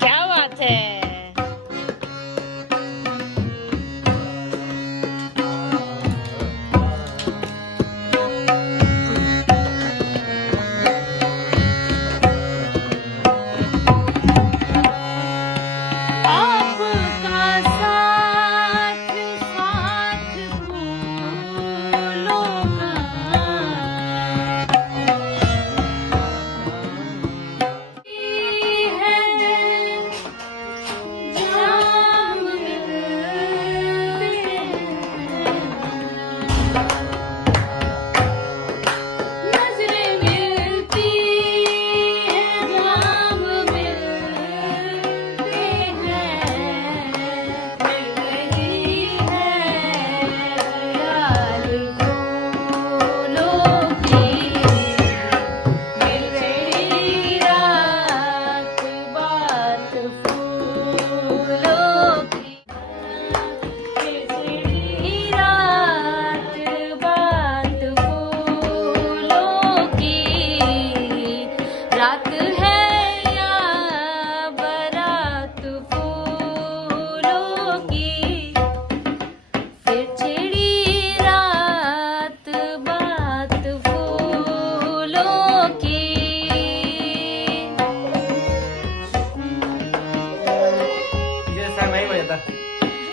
क्या बात है।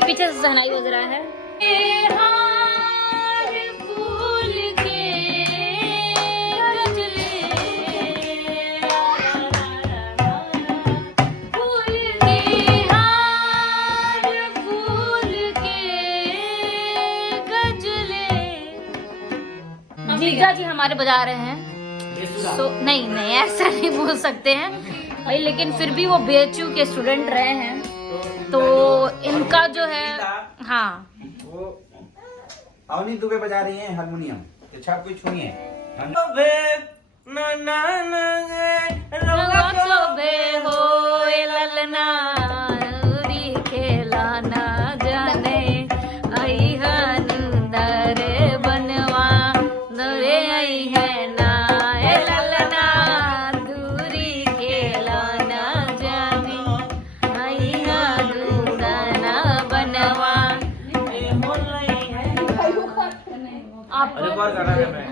पीछे से सहनाई बज रहा है। जीजा जी हमारे बजा रहे हैं। नहीं नहीं ऐसा नहीं बोल सकते हैं भाई, लेकिन फिर भी वो BHU के स्टूडेंट रहे हैं तो इनका जो है हाँ वो अवनी दुबे बजा रही हैं हारमोनियम। अच्छा आप कोई सुनिए।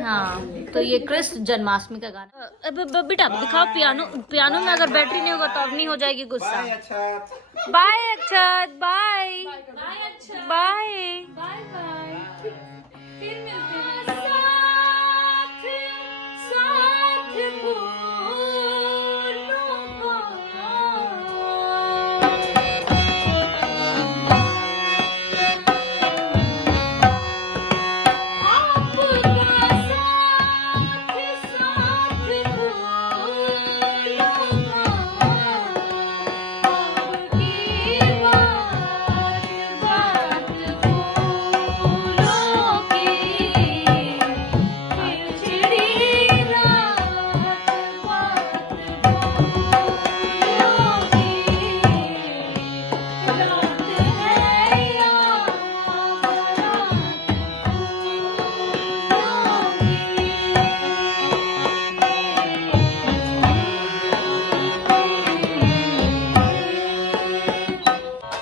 हाँ तो ये कृष्ण जन्माष्टमी का गाना। अब बेटा दिखाओ पियानो। पियानो में अगर बैटरी नहीं होगा तो अब नहीं हो जाएगी गुस्सा। Bye Akshat. Bye bye bye.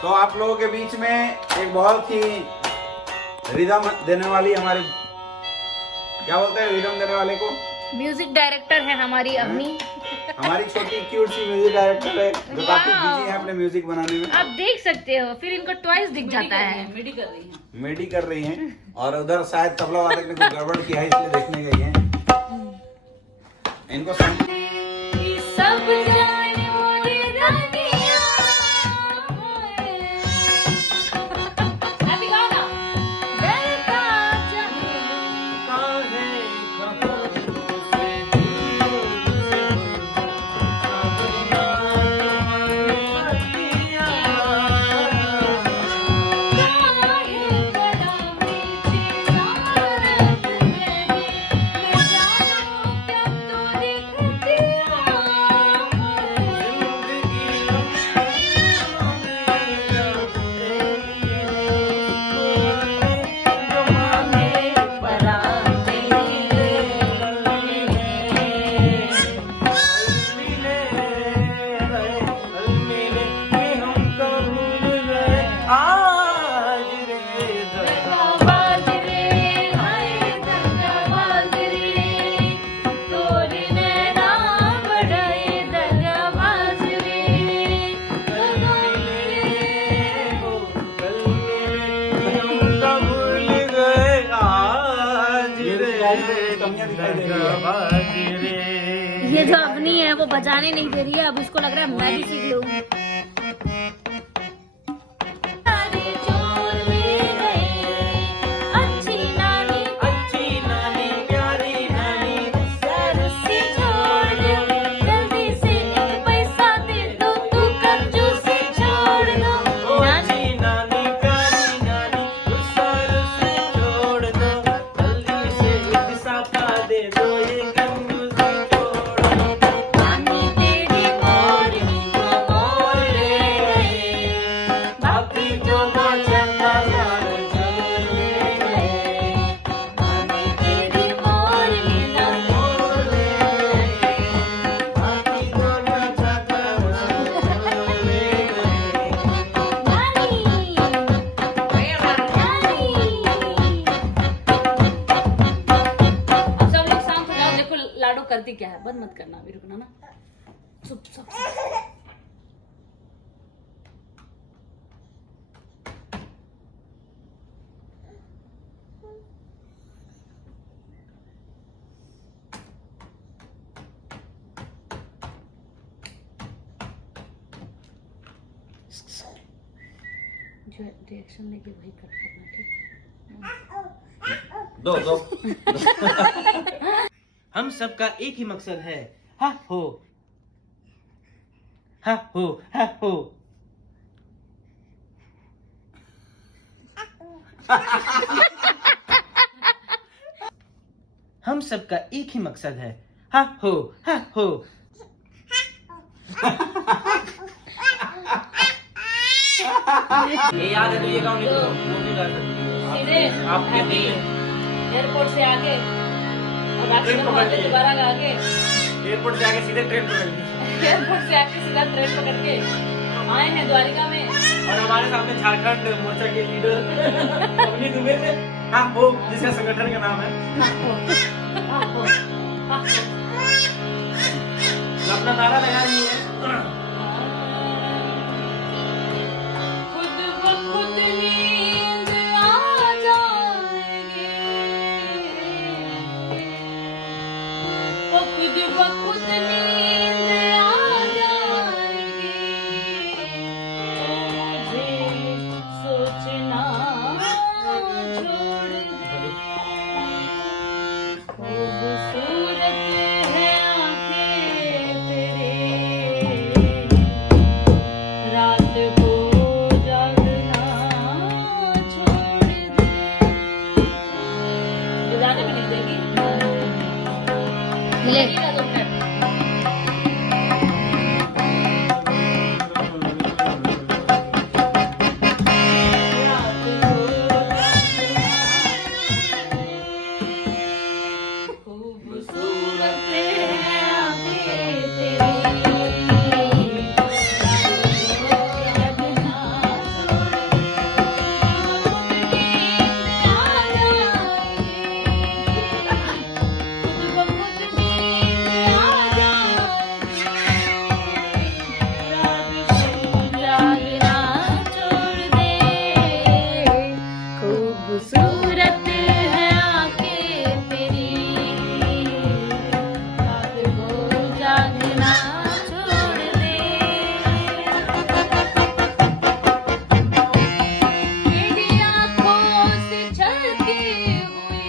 तो आप लोगों के बीच में एक बहुत ही रिदम देने वाली हमारी, क्या बोलते हैं रिदम देने वाले को, म्यूजिक डायरेक्टर है हमारी अवनी। हमारी छोटी क्यूट सी म्यूजिक डायरेक्टर है जो काफी बिजी है अपने म्यूजिक बनाने में। आप देख सकते हो फिर इनको ट्वाइस दिख जाता है। मेडी कर रही हैं और उधर शायद तबला वादक ने कुछ गड़बड़ किया है इसलिए देखने गई हैं। इनको नहीं है, वो बजाने नहीं दे रही है। अब इसको लग रहा है मैं भी सीख लूं। करती क्या है, बंद मत करना, अभी रुकना ना, चुप चुप। जो रिएक्शन लेके वही कट करना, ठीक? दो दो हम सबका एक ही मकसद है, हा हो हा हो हा हो। हम सबका एक ही मकसद है, हा हो हा हो। ये याद है तो ये गाँव नहीं गा सकती सीधे आपके एयरपोर्ट से आगे और ट्रेन पकड़ ली, दोबारा आगे एयरपोर्ट से आके सीधे ट्रेन पकड़ ली, एयरपोर्ट से आके सीधा ट्रेन पकड़ के आए हैं द्वारिका में। और हमारे सामने झारखंड मोर्चा के लीडर अवनी दुबे थे, हाँ वो जिसका संगठन का नाम है अपना नारा लगा रही है। खुद ब खुद नींद आ जाएगी, वो खुद ब खुद नींद आ जाएगी, मुझे सोचना छोड़ दे। खूबसूरत है आंखें तेरी, रात को जागना छोड़ दे। बजाने भी नहीं देगी, मिलेगी ना 2 मिनट। खूबसूरत है आंखें तेरी, खूबसूरत है आंखें तेरी, रात को जागना छोड़ दे। मेरी आँखों से झलकी हुई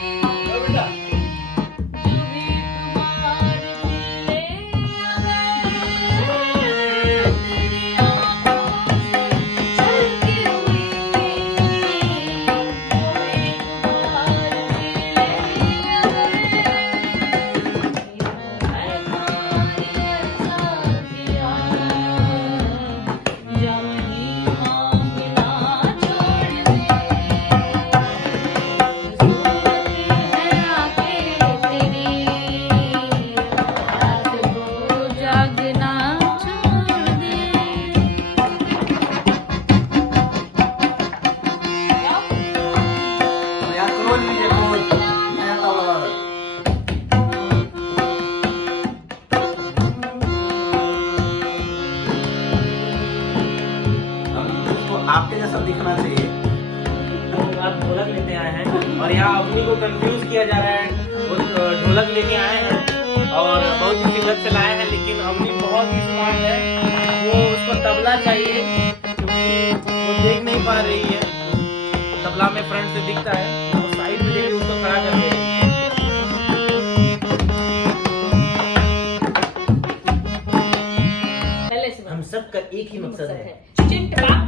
जो भी तुम्हारे मिले, तेरी आँखों से झलकी हुई जागना छोड़ दे। यार क्लोज लीजिए, क्लोज नया तबला वाला। अब उसको आपके जैसा दिखना चाहिए। आप ढोलक लेते आए हैं और यहाँ अवनी को कंफ्यूज किया जा रहा है। वो ढोलक लेके आए हैं और बहुत ही शिद्दत से लाया है, लेकिन अवनी बहुत ही स्मार्ट है, वो उसको तबला चाहिए क्योंकि वो देख नहीं पा रही है, तबला में फ्रंट से दिखता है, तो साइड में लेके उसको खड़ा कर दे रही है। हम सबका एक ही मकसद है, चिंटू